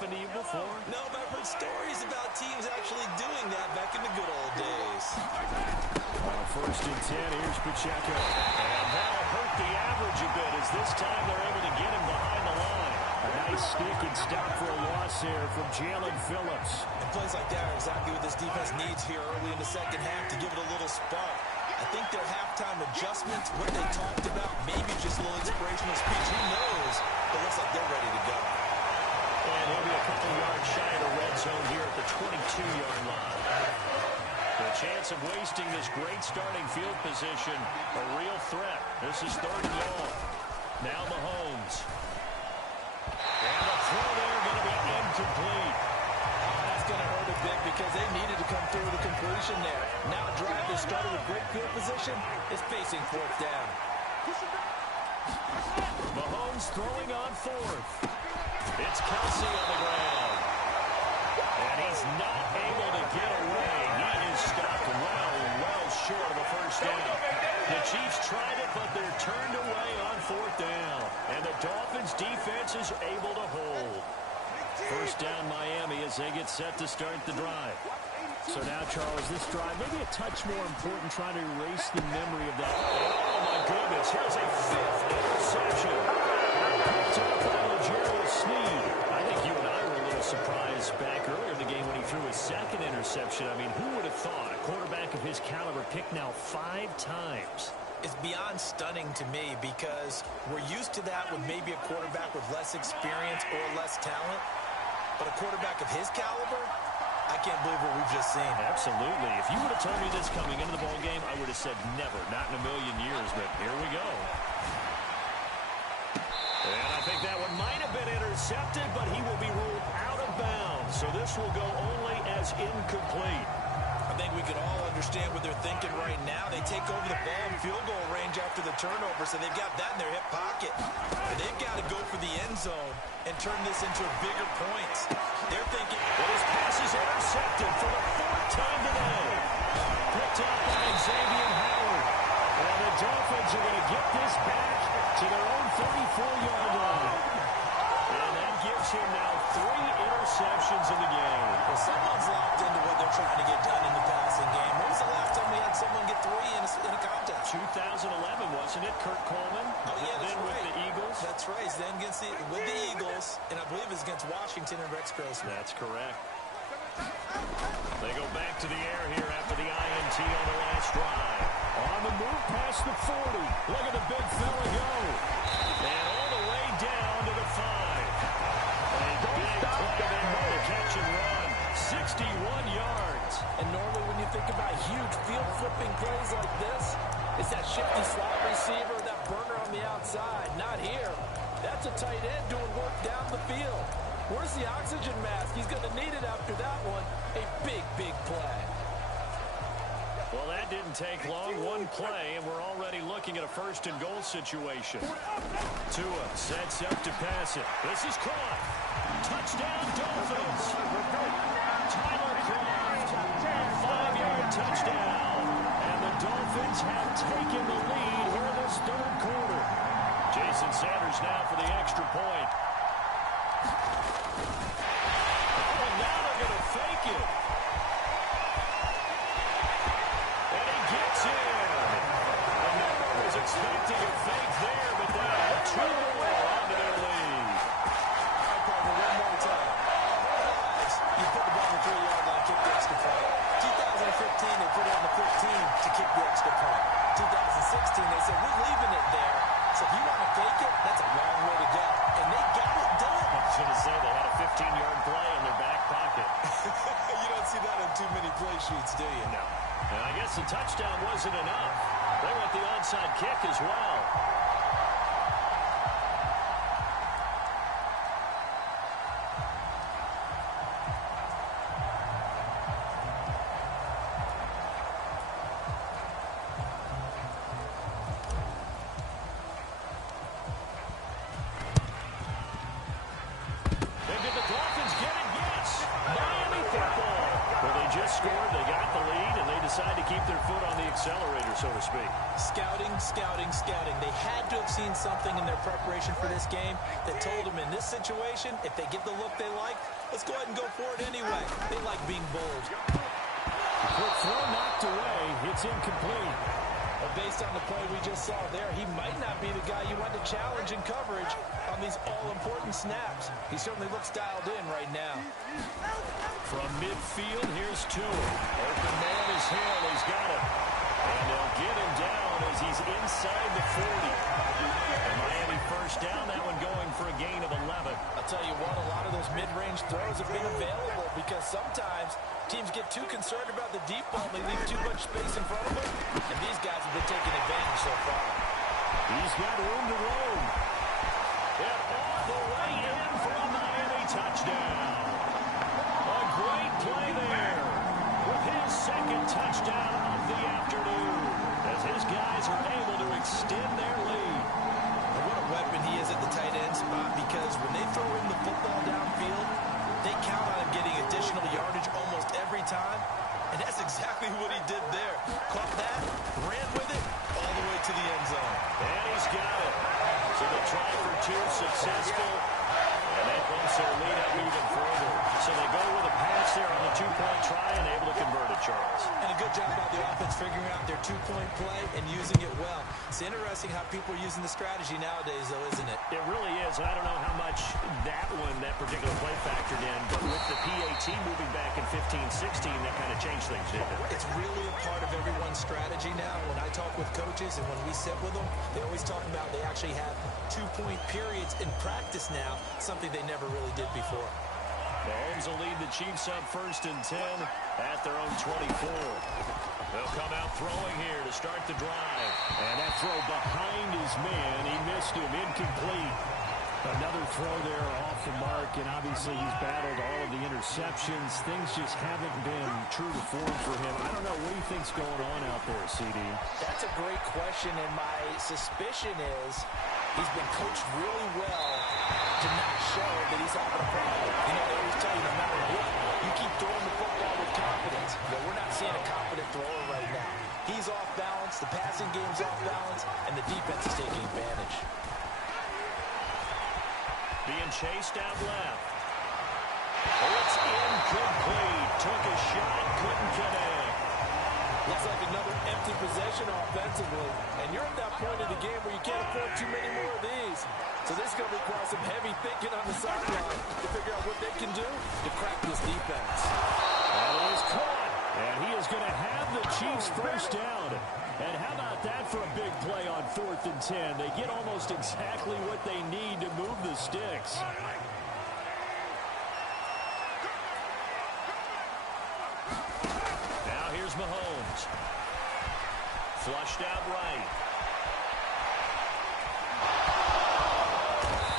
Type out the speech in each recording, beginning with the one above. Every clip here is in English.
happened to you before? No, but I've heard stories about teams actually doing that back in the good old days. On 1st and 10, here's Pacheco. And that'll hurt the average a bit as this time they're able to get him behind the line. A nice sneak and stop for a loss there from Jalen Phillips. And plays like that are exactly what this defense needs here early in the second half to give it a little spark. I think their halftime adjustments, what they talked about, maybe just a little inspirational speech. Who knows? But it looks like they're ready to go. And he'll be a couple yards shy of the red zone here at the 22-yard line. The chance of wasting this great starting field position, a real threat. This is 3rd and long. Now Mahomes. And the throw there going to be incomplete. That's going to hurt a bit because they needed to come through with a completion there. Now a drive that started with great field position is facing 4th down. Mahomes throwing on 4th. It's Kelsey on the ground. And he's not able to get away. He is stopped well short of a 1st down. The Chiefs tried it, but they're turned away on 4th down. And the Dolphins' defense is able to hold. 1st down Miami as they get set to start the drive. So now, Charles, this drive maybe a touch more important, trying to erase the memory of that. Oh, my goodness. Here's a 5th interception. Picked up by L'Jarius Sneed. I think you and I were a little surprised back earlier in the game when he threw his 2nd interception. I mean, who would have thought a quarterback of his caliber picked now 5 times? It's beyond stunning to me because we're used to that with maybe a quarterback with less experience or less talent. But a quarterback of his caliber, I can't believe what we've just seen. Absolutely. If you would have told me this coming into the ballgame, I would have said never, not in a million years, but here we go. And I think that one might have been intercepted, but he will be ruled out of bounds. So this will go only as incomplete. I think we can all understand what they're thinking right now. They take over the ball in field goal range after the turnover, so they've got that in their hip pocket. And they've got to go for the end zone and turn this into a bigger points. They're thinking, well, his pass is intercepted for the 4th time today. Picked up by Xavier Howard. And the Dolphins are going to get this back to their own 34-yard line. And that gives him now 3 interceptions in the game. Well, someone's locked into what they're trying to get done in the passing game. When was the last time we had someone get 3 in a contest? 2011, wasn't it? Kurt Coleman. Oh, yeah, that's then right. With the Eagles. That's right. Then with the Eagles, and I believe it's against Washington and Rex Grossman. That's correct. They go back to the air here after the INT on the last drive. On the move past the 40. Look at the big fella go. And all the way down to the 5. A big play there to catch and run. 61 yards. And normally when you think about huge field-flipping plays like this, it's that shifty slot receiver, that burner on the outside. Not here. That's a tight end doing work down the field. Where's the oxygen mask? He's going to need it after that one. A big, big play. Well, that didn't take long. One play, and we're already looking at a 1st and goal situation. Tua sets up to pass it. This is caught. Touchdown, Dolphins. Tyler Croft, 5-yard touchdown. And the Dolphins have taken the lead here in this 3rd quarter. Jason Sanders now for the extra point. Oh, now they're going to fake it. And he gets in. And no one was expecting a fake there, but they have 2 more onto their lead. All right, Parker, one more time. You put the ball on the 3-yard line, kick the extra point. 2015, they put it on the 15 to kick the extra point. 2016, they said, we're leaving it there. So if you want to fake it, that's a long way to go. And they got it done. I was going to say they had a 15-yard play in their back pocket. You don't see that on too many play sheets, do you? No. And I guess the touchdown wasn't enough. They want the onside kick as well. Accelerator, so to speak. Scouting, scouting, scouting. They had to have seen something in their preparation for this game that told them in this situation, if they get the look they like, let's go ahead and go for it anyway. They like being bold. Quick throw knocked away. It's incomplete. But based on the play we just saw there, he might not be the guy you want to challenge in coverage on these all-important snaps. He certainly looks dialed in right now. From midfield, here's Tua. Open man is Hill. He's got it. And they'll get him down as he's inside the 40. And Miami first down, that one going for a gain of 11. I'll tell you what, a lot of those mid-range throws have been available because sometimes teams get too concerned about the deep ball. They leave too much space in front of them. And these guys have been taking advantage so far. He's got room to roam. And all the way in for a Miami touchdown. A great play there with his second touchdown of the afternoon as his guys are able to extend their lead. And what a weapon he is at the tight end spot, because when they throw in the football downfield, they count on him getting additional yardage almost every time. And that's exactly what he did there. Caught that, ran with it, all the way to the end zone. And he's got it. So they try for two, successful. And that bumps their lead up even further. So they go with a pass there on the two-point try and able to convert it, Charles. And a good job by the offense figuring out their two-point play and using it well. It's interesting how people are using the strategy nowadays, though, isn't it? It really is, and I don't know how much that particular play factored in, but with the PAT moving back in 15-16, that kind of changed things, didn't it? It's really a part of everyone's strategy now. When I talk with coaches and when we sit with them, they always talk about they actually have two-point periods in practice now, something they never really did before. Mahomes will lead the Chiefs up 1st and 10 at their own 24. They'll come out throwing here to start the drive. And that throw behind his man. He missed him. Incomplete. Another throw there off the mark, and obviously he's battled all of the interceptions. Things just haven't been true to form for him. I don't know. What do you think's going on out there, CD? That's a great question, and my suspicion is he's been coached really well to not show that he's having a problem. You know, they always tell you no matter what, you keep throwing the football with confidence. But we're not seeing a confident thrower right now. He's off balance, the passing game's off balance, and the defense is taking advantage. Being chased out left. It's incomplete. Took a shot, couldn't connect. Looks like another empty possession offensively. And you're at that point in the game where you can't afford too many more of these. So this is going to require some heavy thinking on the sideline to figure out what they can do to crack this defense. That is caught. And he is going to have the Chiefs first down. And how about that for a big play on 4th and 10? They get almost exactly what they need to move the sticks. Now here's Mahomes. Flushed out right.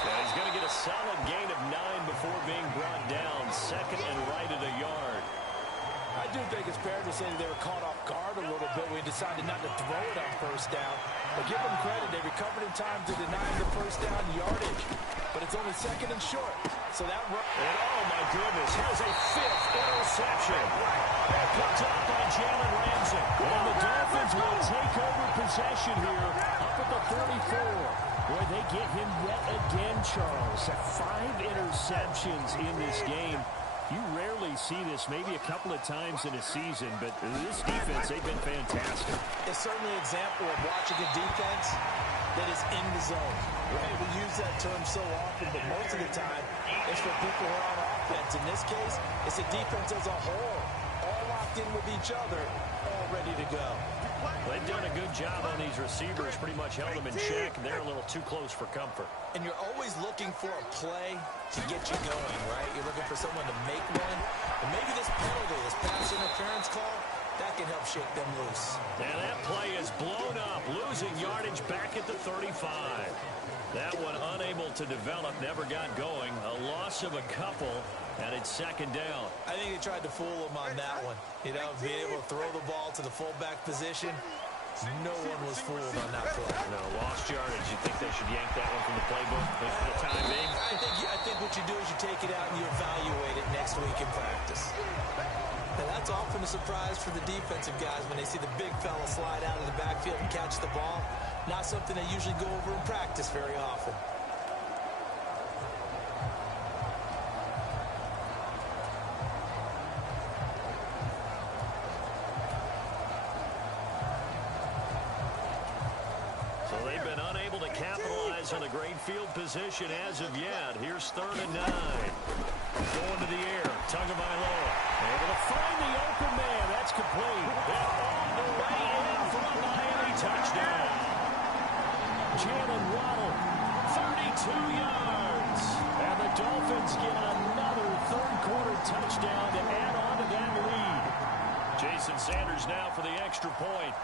And he's going to get a solid gain of 9 before being brought down. 2nd and right at a yard. I do think it's fair to say they were caught off guard a little bit when we decided not to throw it on 1st down. But give them credit. They recovered in time to deny the 1st down yardage. But it's only 2nd and short. So that run. And oh my goodness, here's a 5th interception. Picked up by Jalen Ramsey. And the Dolphins will take over possession here up at the 34. Where they get him yet again, Charles. 5 interceptions in this game. You rarely see this, maybe a couple of times in a season, but this defense, they've been fantastic. It's certainly an example of watching a defense that is in the zone. Right? We use that term so often, but most of the time, it's for people who are on offense. In this case, it's a defense as a whole, all locked in with each other, all ready to go. They've done a good job on these receivers, pretty much held them in check. They're a little too close for comfort. And you're always looking for a play to get you going, right? You're looking for someone to make one. And maybe this penalty, this pass interference call, that can help shake them loose. And that play is blown up, losing yardage back at the 35. That one unable to develop, never got going. A loss of a couple, and it's 2nd down. I think they tried to fool him on that one. You know, being able to throw the ball to the fullback position. No one was fooled on that play. No, lost yardage. You think they should yank that one from the playbook for the time being? I think what you do is you take it out and you evaluate it next week in practice. And that's often a surprise for the defensive guys when they see the big fella slide out of the backfield and catch the ball. Not something they usually go over in practice very often. Bengals in a great field position as of yet. Here's 3rd and 9. Going to the air. Tagovailoa able to find the open man. That's complete. And on the way in for a Miami touchdown. Jalen Waddle, 32 yards. And the Dolphins get another third-quarter touchdown to add on to that lead. Jason Sanders now for the extra point.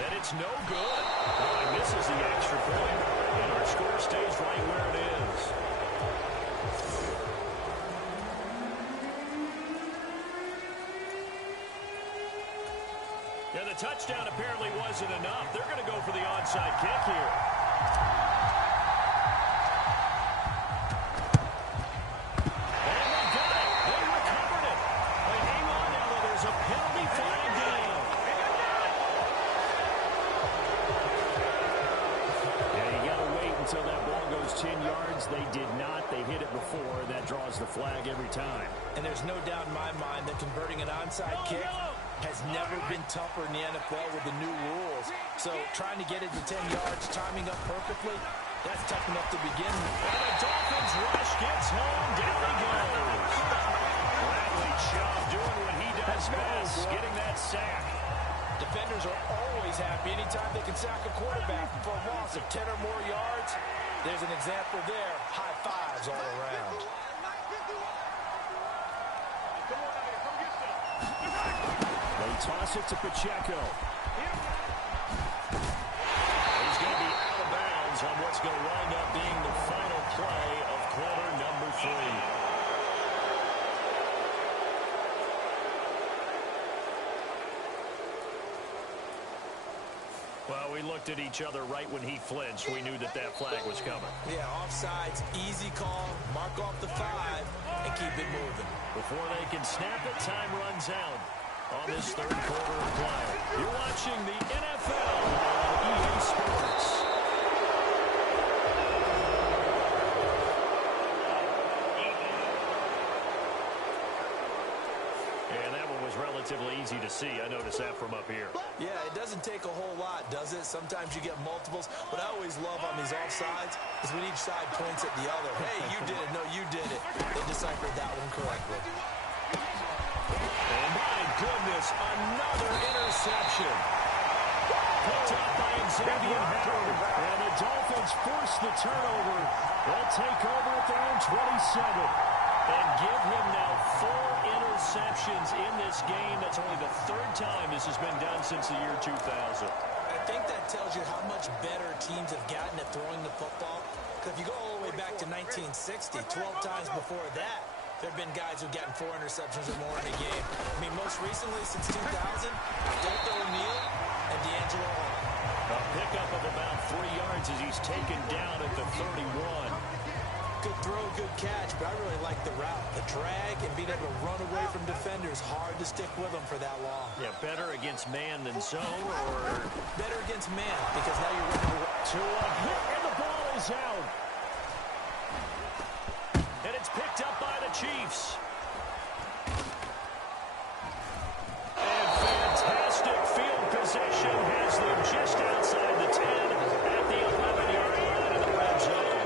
And it's no good. Oh, he misses the extra point. And our score stays right where it is. Yeah, the touchdown apparently wasn't enough. They're going to go for the onside kick here. And they got it. They recovered it. But hang on now, though. There's a penalty flag down. Yeah, you got to wait until that ball goes 10 yards. They did not. They hit it before. That draws the flag every time. And there's no doubt in my mind that converting an onside kick has never been tougher in the NFL with the new rules. So trying to get it to 10 yards, timing up perfectly, that's tough enough to begin with. And the Dolphins rush gets home. Down he goes. Bradley Chubb doing what he does best, getting that sack. Defenders are always happy anytime they can sack a quarterback for a loss of 10 or more yards. There's an example there. High fives all around. They toss it to Pacheco. He's going to be out of bounds on what's going to wind up being the final play of quarter number 3. Well, we looked at each other right when he flinched. We knew that that flag was coming. Yeah, offsides, easy call, mark off the 5, and keep it moving. Before they can snap it, time runs out on this third quarter of play. You're watching the NFL on EA Sports. And that one was relatively easy to see. I noticed that from up here. Yeah, it doesn't take a whole lot, does it? Sometimes you get multiples. What I always love on these offsides is when each side points at the other. Hey, you did it. No, you did it. They deciphered that one correctly. And my goodness, another interception. Picked up by Xavier Howard. And the Dolphins force the turnover. They'll take over at their own 27. And give him now 4 interceptions in this game. That's only the 3rd time this has been done since the year 2000. I think that tells you how much better teams have gotten at throwing the football. Because if you go all the way back to 1960, 12 times before that, there have been guys who've gotten 4 interceptions or more in a game. I mean, most recently, since 2000, Delta O'Neal and D'Angelo Hall. A pickup of about 3 yards as he's taken down at the 31. Good throw, good catch, but I really like the route. The drag and being able to run away from defenders, hard to stick with them for that long. Yeah, better against man than zone, or better against man, because now you're running to a hit, and the ball is out. And it's picked up by the Chiefs. And fantastic field position has them just outside the 10 at the 11-yard line of the red zone.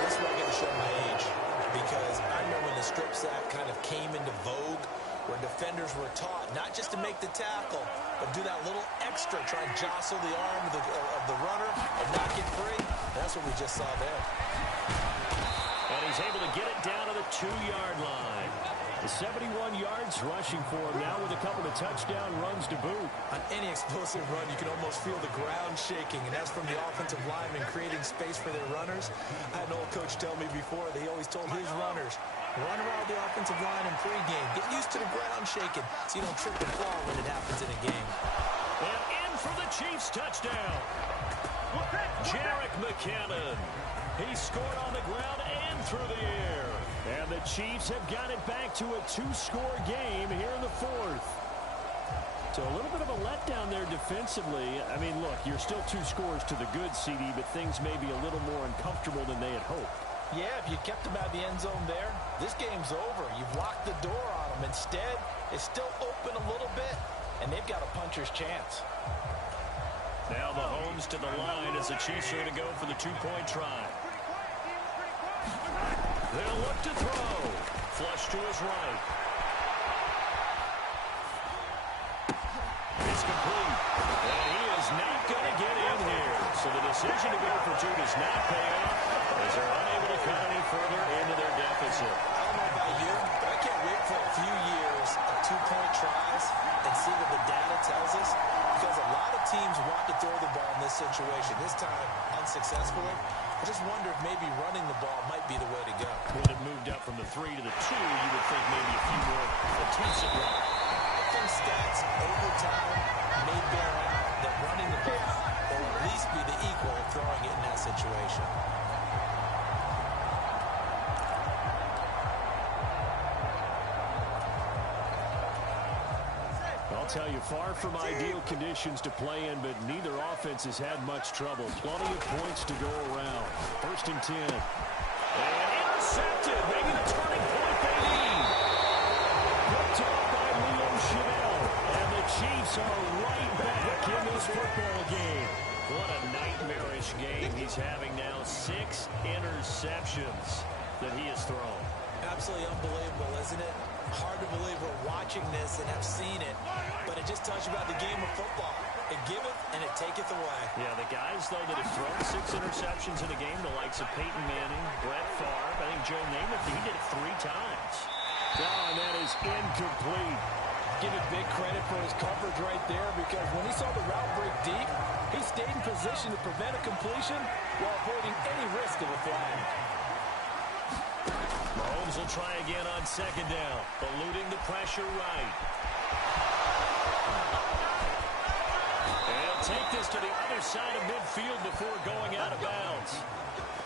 This is where I get to show my age, because I remember when the strip sack kind of came into vogue, where defenders were taught not just to make the tackle, but do that little extra, try and jostle the arm of the runner and knock it free. That's what we just saw there. And he's able to get it down to the 2-yard line. The 71 yards rushing for him now with a couple of touchdown runs to boot. On any explosive run, you can almost feel the ground shaking, and that's from the offensive linemen creating space for their runners. I had an old coach tell me before that he always told his runners, run around the offensive line in pregame. Get used to the ground shaking so you don't trip and fall when it happens in a game. And in for the Chiefs touchdown. Jerick McKinnon. He scored on the ground and through the air. And the Chiefs have got it back to a 2-score game here in the 4th. So a little bit of a letdown there defensively. I mean, look, you're still 2 scores to the good, CD, but things may be a little more uncomfortable than they had hoped. Yeah, if you kept them out of the end zone there, this game's over. You've locked the door on them. Instead, it's still open a little bit, and they've got a puncher's chance. Now Mahomes to the line as the Chiefs are to go for the two-point try. They'll look to throw. Flush to his right. It's complete. And he is not going to get in here. So the decision to go for two does not pay off as they're unable to cut any further into their deficit. I don't know about you, but I can't wait for a few years of two-point tries and see what the data tells us. Because a lot of teams want to throw the ball in this situation. This time, unsuccessfully. I just wonder if maybe running the ball might be the way to go. When it moved up from the 3 to the 2, you would think maybe a few more attempts at running. I think stats over time may bear out that running the ball will at least be the equal of throwing it in that situation. Tell you, far from ideal conditions to play in, but neither offense has had much trouble. Plenty of points to go around. 1st and 10. And intercepted. Maybe the turning point they need. Picked off by Leo Chanel. And the Chiefs are right back in this football game. What a nightmarish game he's having now. 6 interceptions that he has thrown. Absolutely unbelievable, isn't it? Hard to believe we're watching this and have seen it, but it just tells you about the game of football. It giveth and it taketh away. Yeah, the guys, though, that have thrown 6 interceptions in a game, the likes of Peyton Manning, Brett Favre, I think Joe Namath, he did it 3 times. Oh, and that is incomplete. Give it big credit for his coverage right there, because when he saw the route break deep, he stayed in position to prevent a completion while avoiding any risk of a flag. Mahomes will try again on 2nd down, eluding the pressure right. And he'll take this to the other side of midfield before going out of bounds.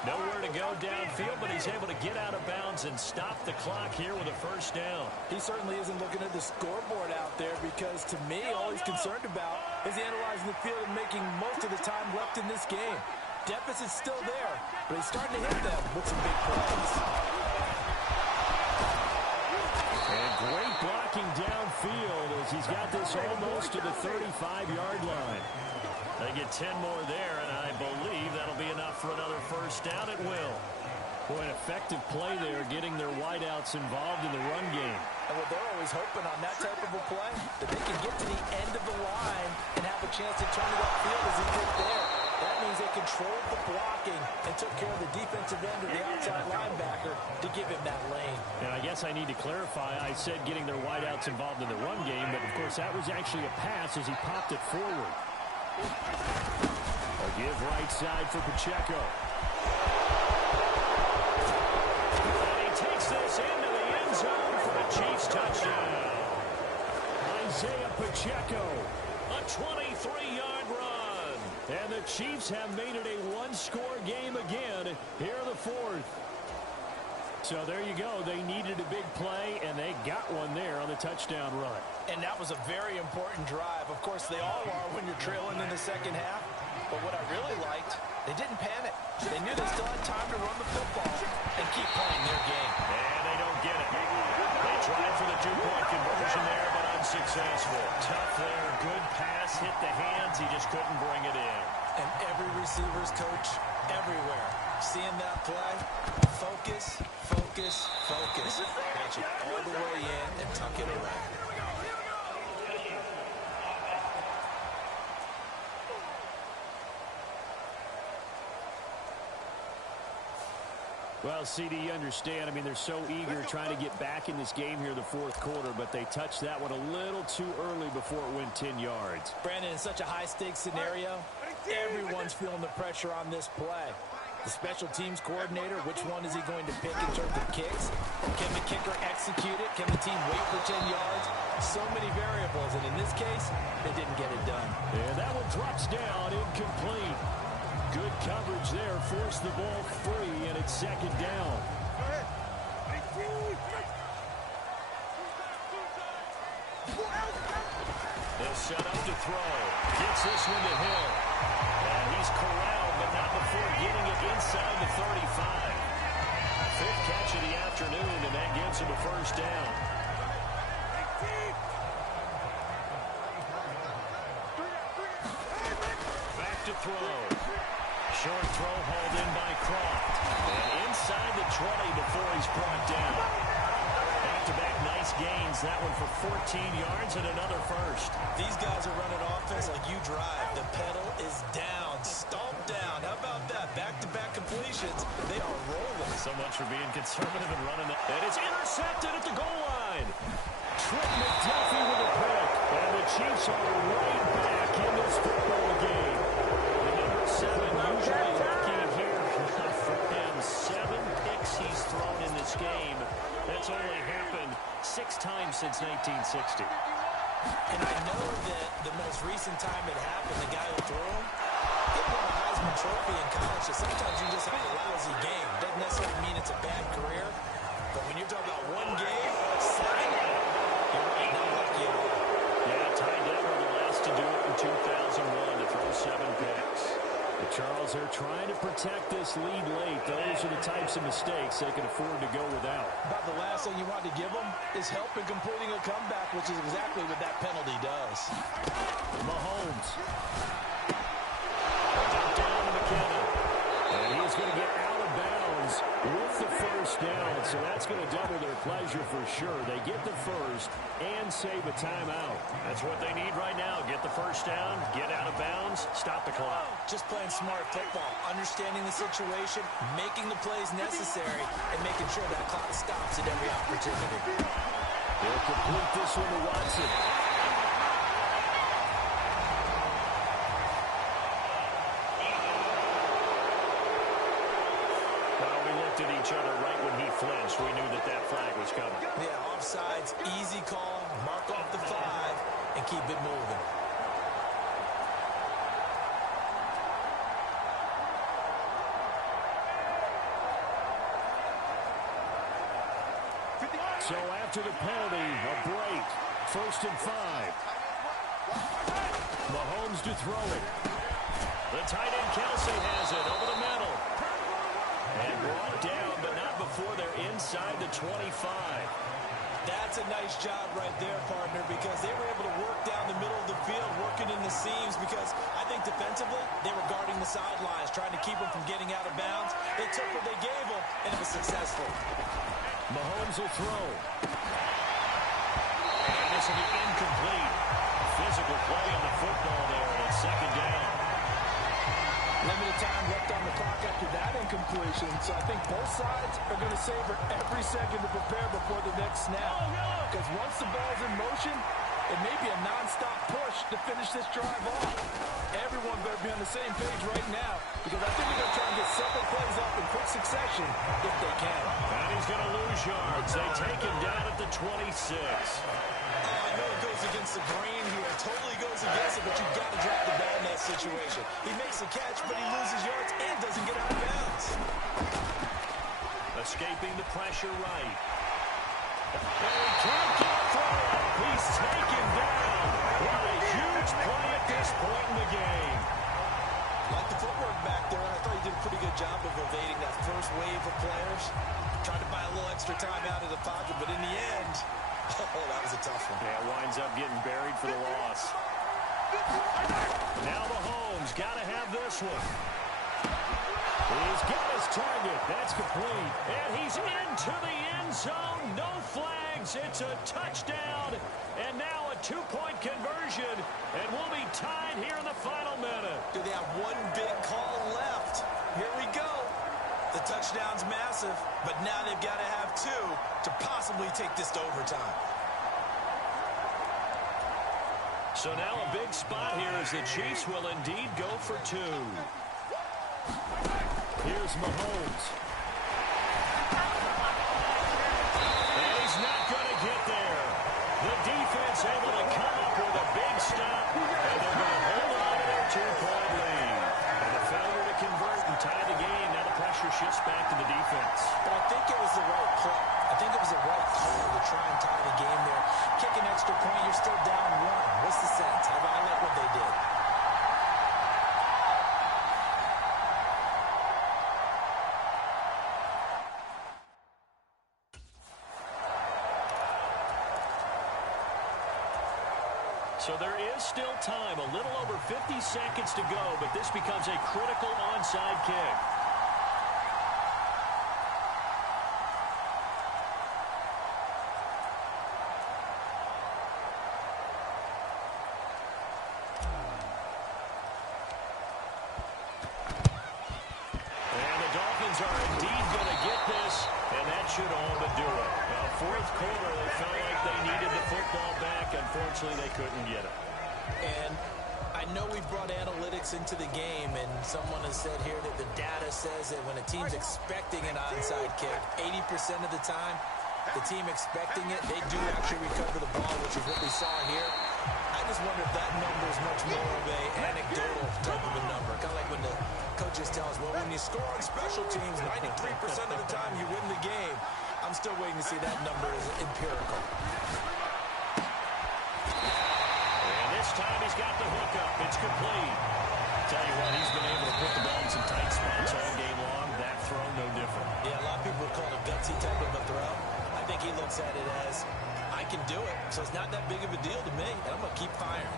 Nowhere to go downfield, but he's able to get out of bounds and stop the clock here with a 1st down. He certainly isn't looking at the scoreboard out there, because to me, all he's concerned about is analyzing the field and making most of the time left in this game. Deficit's still there, but he's starting to hit them with some big plays. And great blocking downfield as he's got this almost to the 35-yard line. They get 10 more there, and I believe that'll be enough for another 1st down. It will. Boy, an effective play there, getting their wideouts involved in the run game. And what they're always hoping on that type of a play, that they can get to the end of the line and have a chance to turn it upfield as he did there. That means they controlled the blocking and took care of the defensive end of the outside linebacker to give him that lane. And I guess I need to clarify, I said getting their wideouts involved in the run game, but of course that was actually a pass as he popped it forward. A give right side for Pacheco. And he takes this into the end zone for a Chiefs touchdown. Isaiah Pacheco. A 23-yard run. And the Chiefs have made it a one-score game again here in the 4th. So there you go. They needed a big play, and they got one there on the touchdown run. And that was a very important drive. Of course, they all are when you're trailing in the 2nd half. But what I really liked, they didn't panic. They knew they still had time to run the football and keep playing their game. And they don't get it. They tried for the 2-point conversion there, but unsuccessful. Tough there. Good pass. Hit the hands. He just couldn't bring it in. And every receiver's coach everywhere, seeing that play, focus, focus, focus. Watch it all the way in and tuck it away. Well, CD, you understand. I mean, they're so eager trying to get back in this game here in the 4th quarter, but they touched that one a little too early before it went 10 yards. Brandon, in such a high-stakes scenario, everyone's feeling the pressure on this play. The special teams coordinator, which one is he going to pick in terms of kicks? Can the kicker execute it? Can the team wait for 10 yards? So many variables, and in this case, they didn't get it done. And that one drops down, incomplete. Good coverage there, forced the ball free, and it's 2nd down. They'll set up to throw. Gets this one to Hill. And he's corralled, but not before getting it inside the 35. 5th catch of the afternoon, and that gives him a 1st down. throw. Short throw hauled in by Croft. And inside the 20 before he's brought down. Back-to-back nice gains. That one for 14 yards and another first. These guys are running offense like you drive. The pedal is down. Stomp down. How about that? Back-to-back completions. They are rolling. So much for being conservative and running that. And it's intercepted at the goal line. Trent McDuffie with a pick. And the Chiefs are right back in this football game. The number 7 usually lucky here for him. 7 picks he's thrown in this game. That's only happened 6 times since 1960. And I know that the most recent time it happened, the guy who threw him, he won a Heisman Trophy in college. So sometimes you just have a lousy game. Doesn't necessarily mean it's a bad career. But when you're talking about one game, 7, you're right, not lucky at all. Yeah, Ty Detmer, the last to do it in 2001 to throw 7 picks. The Charles are trying to protect this lead late. Those are the types of mistakes they can afford to go without. About the last thing you want to give them is help in completing a comeback, which is exactly what that penalty does. Mahomes. Down to McKenna. And he's going to get out of bounds with the first down. So that's going to double their pleasure for sure. They get the first and save a timeout. That's what they need right now. Get the first down, get out of bounds, stop the clock. Just playing smart football, understanding the situation, making the plays necessary, and making sure that clock stops at every opportunity. They'll complete this one to Watson. At each other right when he flinched. We knew that that flag was coming. Yeah, offsides, easy call, mark off the 5, and keep it moving. So after the penalty, a break. 1st and 5. Mahomes to throw it. The tight end Kelsey has it over the middle. And brought down, but not before they're inside the 25. That's a nice job right there, partner, because they were able to work down the middle of the field, working in the seams, because I think defensively, they were guarding the sidelines, trying to keep them from getting out of bounds. They took what they gave them, and it was successful. Mahomes will throw. And this will be incomplete. Physical play on the football there, and it's 2nd down. Limited time left on the clock after that incompletion, so I think both sides are going to savor every second to prepare before the next snap. Because once the ball's in motion, it may be a non-stop push to finish this drive off. Everyone better be on the same page right now, because I think they're going to try and get several plays off in quick succession if they can. And he's going to lose yards. They take him down at the 26. I know it goes against the grain here. It totally goes against it, but you've got to drop the ball in that situation. He makes a catch, but he loses yards and doesn't get out of bounds. Escaping the pressure right. And he can't get through. He's taken down. What a huge play at this point in the game. Like the footwork back there, I thought he did a pretty good job of evading that first wave of players. Tried to buy a little extra time out of the pocket, but in the end, oh, that was a tough one. Yeah, winds up getting buried for the loss. Now Mahomes got to have this one. He's got his target. That's complete. And he's into the end zone. No flags. It's a touchdown. And now a 2-point conversion. And we'll be tied here in the final minute. Do they have one big call left? Here we go. The touchdown's massive, but now they've got to have 2 to possibly take this to overtime. So now a big spot here as the Chiefs will indeed go for 2. Here's Mahomes. And he's not going to get there. The defense able to come up with a big stop, and they're going to hold on to their 2-point lead. And a failure to convert and tie the game. Now the pressure shifts back to the defense. But I think it was the right play. I think it was the right call to try and tie the game there. Kick an extra point, you're still down 1. What's the sense? I like what they did. So there is still time, a little over 50 seconds to go, but this becomes a critical onside kick. And the Dolphins are indeed going to get this, and that should all but do it. Now, fourth quarter, they felt like they needed the football back. Unfortunately, they couldn't get it. And I know we brought analytics into the game, and someone has said here that the data says that when a team's expecting an onside kick, 80% of the time, the team expecting it, they do actually recover the ball, which is what we saw here. I just wonder if that number is much more of an anecdotal type of a number. Kind of like when the coaches tell us, well, when you score on special teams, 93% of the time you win the game. I'm still waiting to see that number is empirical. And this time he's got the hook up. It's complete. Tell you what, he's been able to put the ball in some tight spots all game long. That throw, no different. Yeah, a lot of people would call it a gutsy type of a throw. I think he looks at it as, I can do it, so it's not that big of a deal to me, and I'm going to keep firing.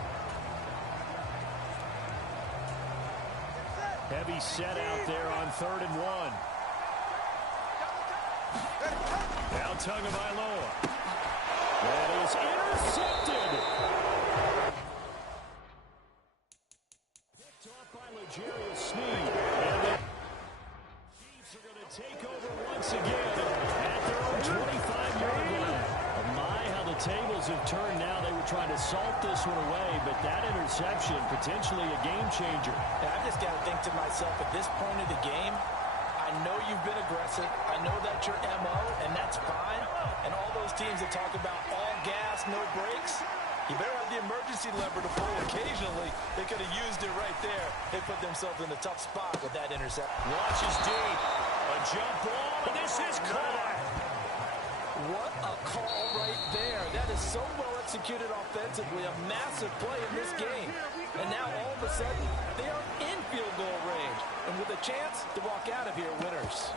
Heavy set out there on 3rd and 1. Now Tagovailoa. That is intercepted. Picked off by L'Jarius Sneed. And the Chiefs are going to take over once again at their own 25-yard line. My, how the tables have turned now. They were trying to salt this one away, but that interception, potentially a game changer. And I've just got to think to myself, at this point of the game, I know you've been aggressive. I know that's your MO, and that's fine. And all those teams that talk about all gas, no brakes, you better have the emergency lever to pull occasionally. They could have used it right there. They put themselves in a tough spot with that intercept. Launches deep. A jump ball, and this is caught. What a call right there. That is so well executed offensively. A massive play in this game. And now all of a sudden, they are in field goal range. And with a chance to walk out of here winners.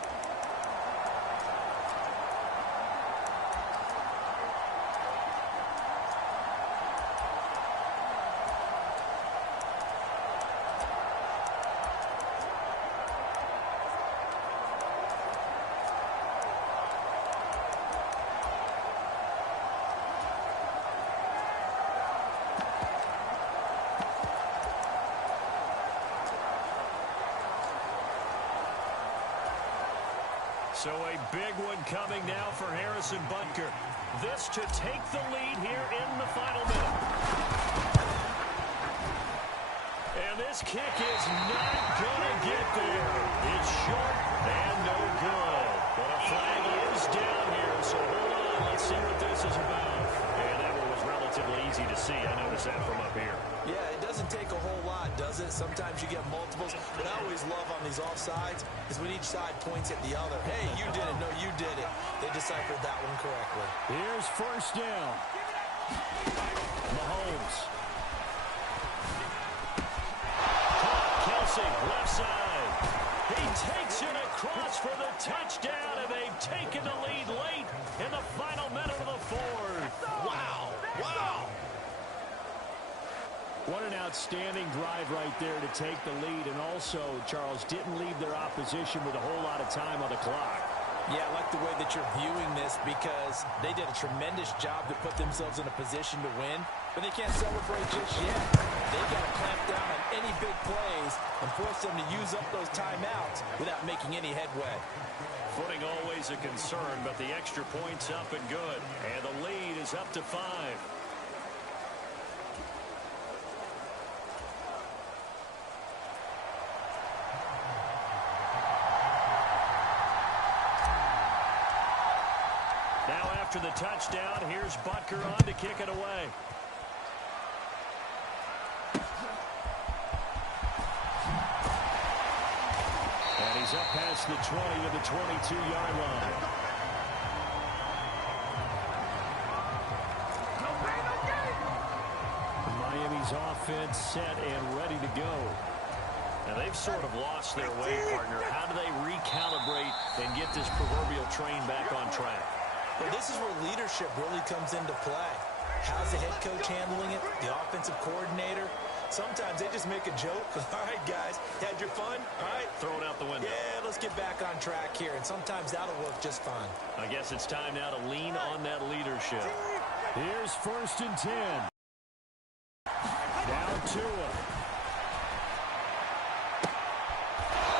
So a big one coming now for Harrison Butker. This to take the lead here in the final minute. And this kick is not going to get there. It's short and no good. But a flag is down here, so hold on. Let's see what this is about. And that one was relatively easy to see. I noticed that from up here. Yeah, it doesn't take a whole lot, does it? Sometimes you get multiples. What I always love on these offsides is when each side points at the other. Hey, you did it. No, you did it. They deciphered that one correctly. Here's first down. Mahomes. Kelsey, left side. He takes it across for the touchdown, and they've taken the lead late in the final minute of the fourth. Wow. Wow. What an outstanding drive right there to take the lead. And also, Charles, didn't leave their opposition with a whole lot of time on the clock. Yeah, I like the way that you're viewing this because they did a tremendous job to put themselves in a position to win, but they can't celebrate just yet. They've got to clamp down on any big plays and force them to use up those timeouts without making any headway. Footing always a concern, but the extra point's up and good. And the lead is up to 5. Now after the touchdown, here's Butker on to kick it away. And he's up past the 20 to the 22-yard line. Miami's offense set and ready to go. Now they've sort of lost their way, partner. How do they recalibrate and get this proverbial train back on track? Well, this is where leadership really comes into play. How's the head coach handling it? The offensive coordinator? Sometimes they just make a joke. All right, guys, had your fun? All right. Throw it out the window. Yeah, let's get back on track here, and sometimes that'll work just fine. I guess it's time now to lean on that leadership. Here's 1st and 10. Down to it.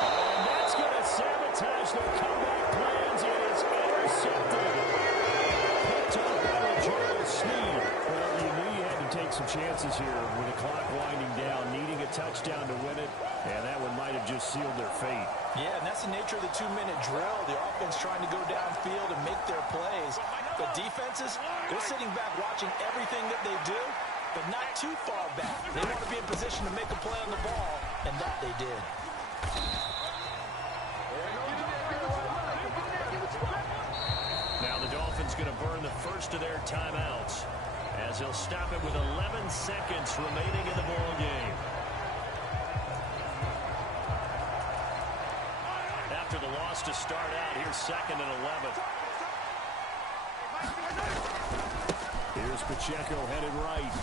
And that's going to sabotage their comeback plans. It is intercepted. Picked up by Gerald Sneed. Well, you knew you had to take some chances here with the clock winding down, needing a touchdown to win it, and that one might have just sealed their fate. Yeah, and that's the nature of the 2-minute drill. The offense trying to go downfield and make their plays. But defenses, they're sitting back watching everything that they do, but not too far back. They want to be in position to make a play on the ball, and that they did. Now the Dolphins going to burn the first of their timeouts as he'll stop it with 11 seconds remaining in the ball game. After the loss to start out, here's 2nd and 11. Here's Pacheco headed right.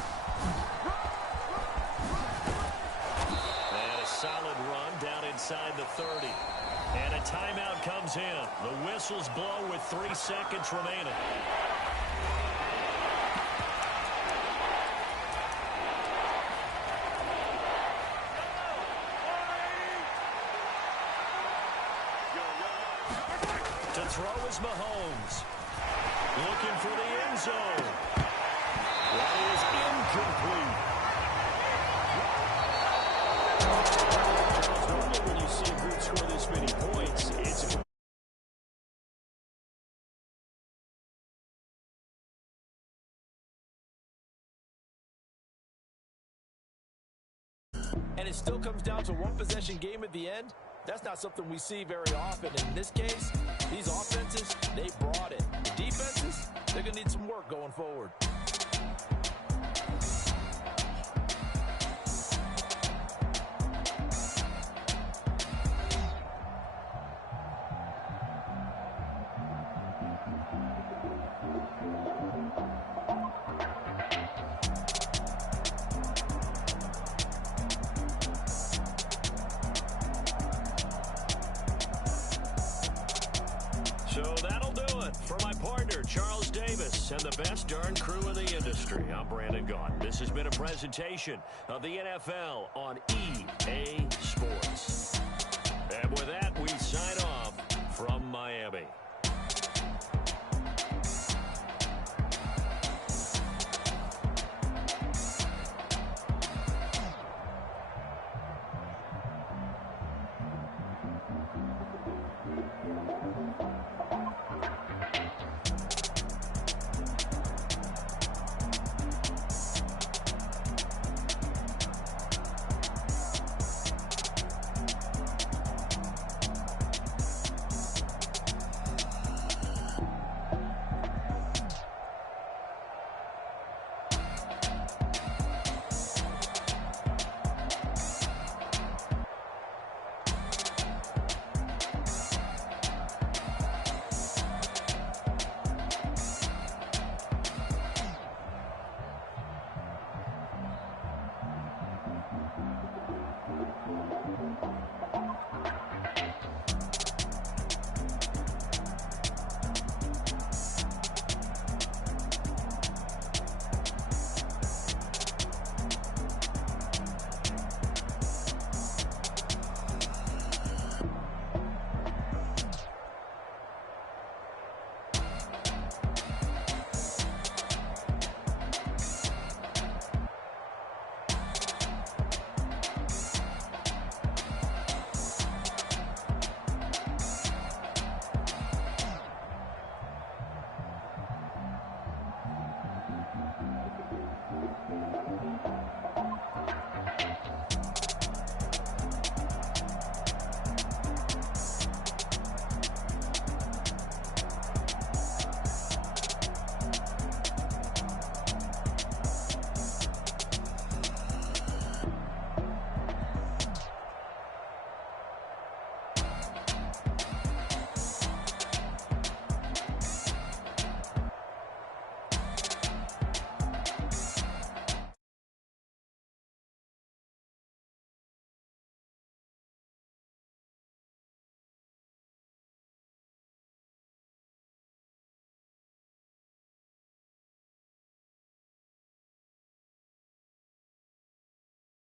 And a solid run down inside the 30. And a timeout comes in. The whistles blow with 3 seconds remaining. To throw is Mahomes. Looking for the end zone. That is incomplete. Normally when you see a group score this many points, it's a And it still comes down to one possession game at the end. That's not something we see very often. In this case, these offenses, they brought it. The defenses, they're going to need some work going forward. So that'll do it for my partner, Charles Davis, and the best darn crew in the industry. I'm Brandon Gaudin. This has been a presentation of the NFL on EA